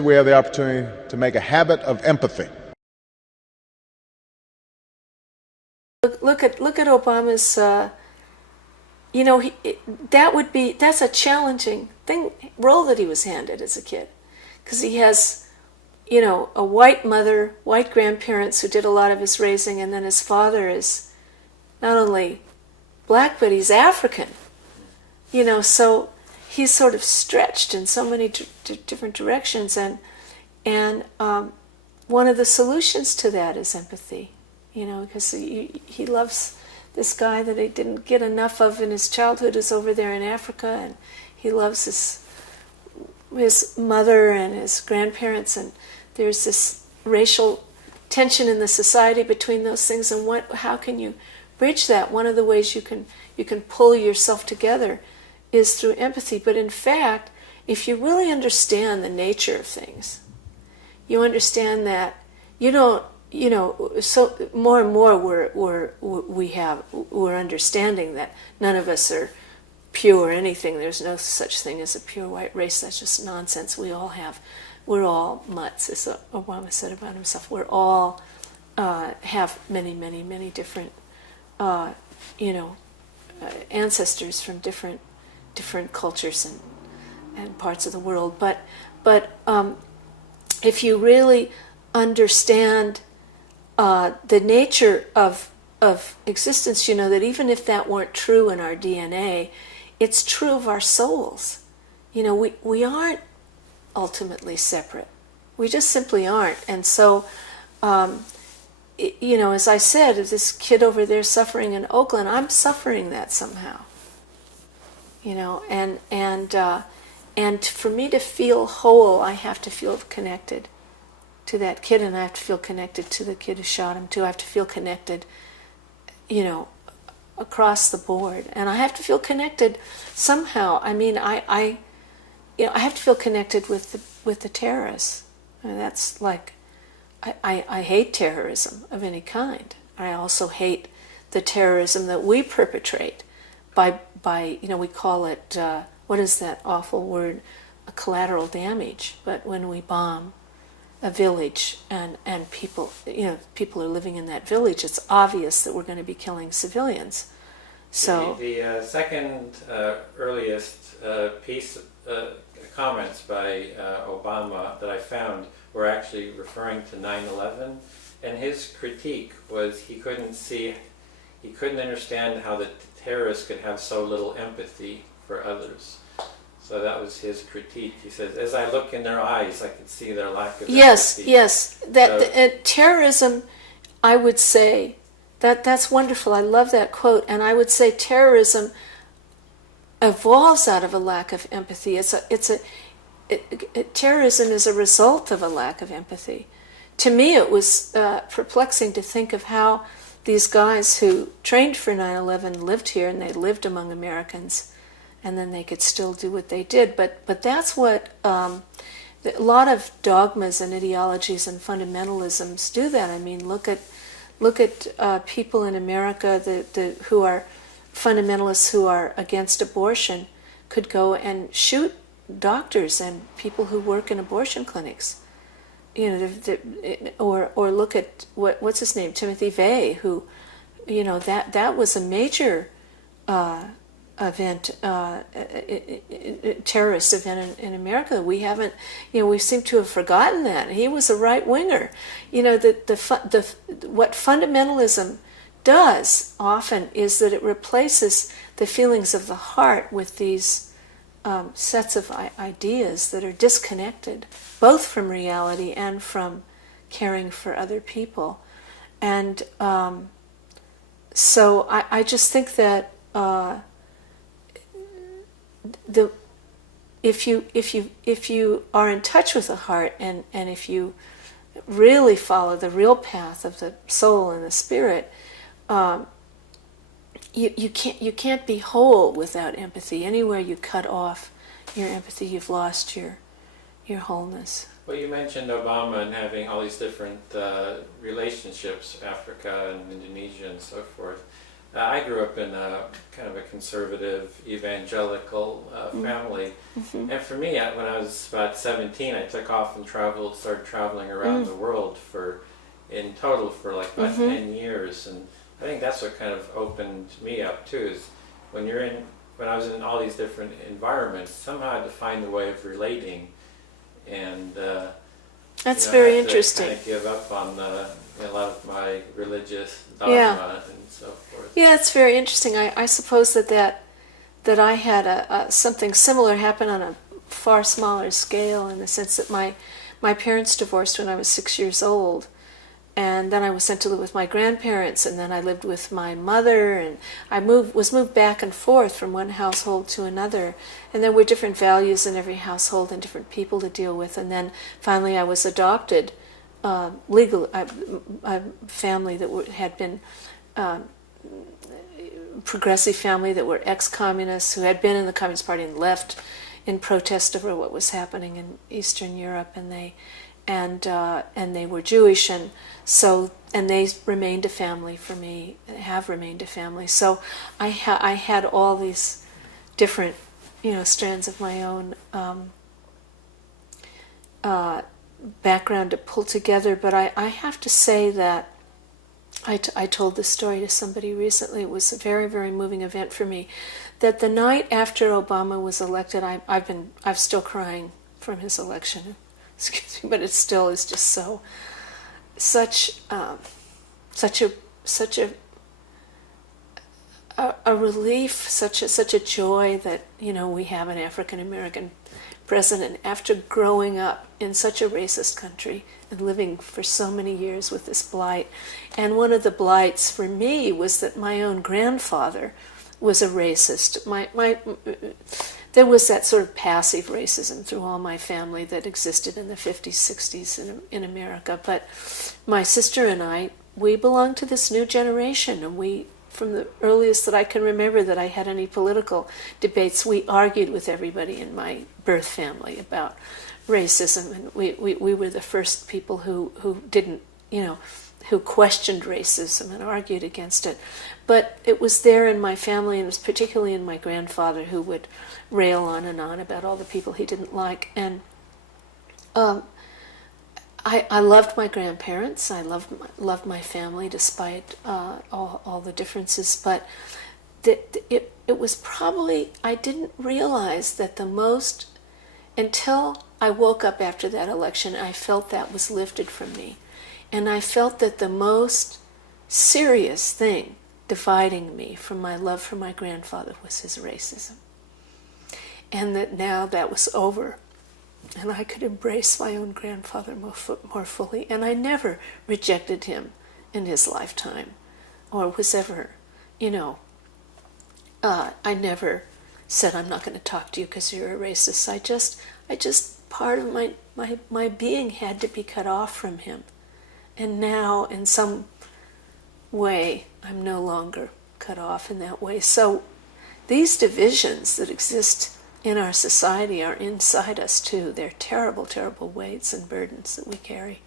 We have the opportunity to make a habit of empathy. Look at Obama's. That's a challenging role that he was handed as a kid, because he has, a white mother, white grandparents who did a lot of his raising, and then his father is not only black but he's African. So he's sort of stretched in so many different directions, and one of the solutions to that is empathy. Because he loves this guy that he didn't get enough of in his childhood is over there in Africa, and he loves his mother and his grandparents, and there's this racial tension in the society between those things, and how can you bridge that? One of the ways you can pull yourself together is through empathy. But in fact, if you really understand the nature of things, you understand that so more and more we're understanding that none of us are pure anything. There's no such thing as a pure white race. That's just nonsense. We're all mutts, as Obama said about himself. We're all have many, many, many different ancestors from different cultures and parts of the world. But if you really understand the nature of existence, that even if that weren't true in our DNA, it's true of our souls. We aren't ultimately separate. We just simply aren't. And so, as I said, this kid over there suffering in Oakland, I'm suffering that somehow. And for me to feel whole, I have to feel connected to that kid, and I have to feel connected to the kid who shot him too. I have to feel connected, across the board, and I have to feel connected somehow. I mean, I have to feel connected with the terrorists. I mean, that's like, I hate terrorism of any kind. I also hate the terrorism that we perpetrate by we call it what is that awful word, collateral damage. But when we bomb a village and people are living in that village, it's obvious that we're going to be killing civilians. So the second earliest piece comments by Obama that I found were actually referring to 9/11, and his critique was he couldn't understand how the terrorists could have so little empathy for others. So that was his critique. He says, as I look in their eyes, I could see their lack of empathy. Yes. Terrorism, I would say, that's wonderful. I love that quote. And I would say terrorism evolves out of a lack of empathy. Terrorism is a result of a lack of empathy. To me, it was perplexing to think of how these guys who trained for 9/11 lived here, and they lived among Americans, and then they could still do what they did. But that's what a lot of dogmas and ideologies and fundamentalisms do. That, I mean, look at people in America who are fundamentalists who are against abortion could go and shoot doctors and people who work in abortion clinics. Or look at what's his name, Timothy Vey, who, that was a major event, terrorist event in America. We haven't, we seem to have forgotten that. He was a right winger. What fundamentalism does often is that it replaces the feelings of the heart with these sets of ideas that are disconnected, both from reality and from caring for other people. And so I just think that if you are in touch with the heart, and if you really follow the real path of the soul and the spirit, you can't be whole without empathy. Anywhere you cut off your empathy, you've lost your wholeness. Well, you mentioned Obama and having all these different relationships, Africa and Indonesia and so forth. I grew up in a kind of a conservative evangelical family, and for me, when I was about 17, I took off and started traveling around the world in total for like about 10 years, and I think that's what kind of opened me up too. Is when I was in all these different environments, somehow I had to find a way of relating, and that's I very had to interesting. kind of give up on a lot of my religious dogma and so forth. Yeah, it's very interesting. I suppose that I had something similar happen on a far smaller scale, in the sense that my parents divorced when I was 6 years old, and then I was sent to live with my grandparents, and then I lived with my mother, and I was moved back and forth from one household to another, and there were different values in every household and different people to deal with, and then finally I was adopted legally. A family that had been progressive family that were ex-communists who had been in the Communist Party and left in protest over what was happening in Eastern Europe, and they were Jewish, and they remained a family for me, have remained a family. So I had all these different, strands of my own background to pull together. But I have to say that I told this story to somebody recently. It was a very, very moving event for me. That the night after Obama was elected, I'm still crying from his election. Excuse me, but it still is just such a relief, such a joy that we have an African American president after growing up in such a racist country and living for so many years with this blight. And one of the blights for me was that my own grandfather was a racist. There was that sort of passive racism through all my family that existed in the 50s, 60s in America. But my sister and we belong to this new generation, and from the earliest that I can remember that I had any political debates, we argued with everybody in my birth family about racism, and we were the first people who didn't, who questioned racism and argued against it. But it was there in my family, and it was particularly in my grandfather, who would rail on and on about all the people he didn't like. And I loved my grandparents. I loved my family despite all the differences. But it was probably, I didn't realize that until I woke up after that election, I felt that was lifted from me. And I felt that the most serious thing dividing me from my love for my grandfather was his racism. And that now that was over, and I could embrace my own grandfather more fully. And I never rejected him in his lifetime, or was ever, I never said, I'm not going to talk to you because you're a racist. I just part of my being had to be cut off from him. And now, in some way, I'm no longer cut off in that way. So these divisions that exist in our society are inside us too. They're terrible, terrible weights and burdens that we carry.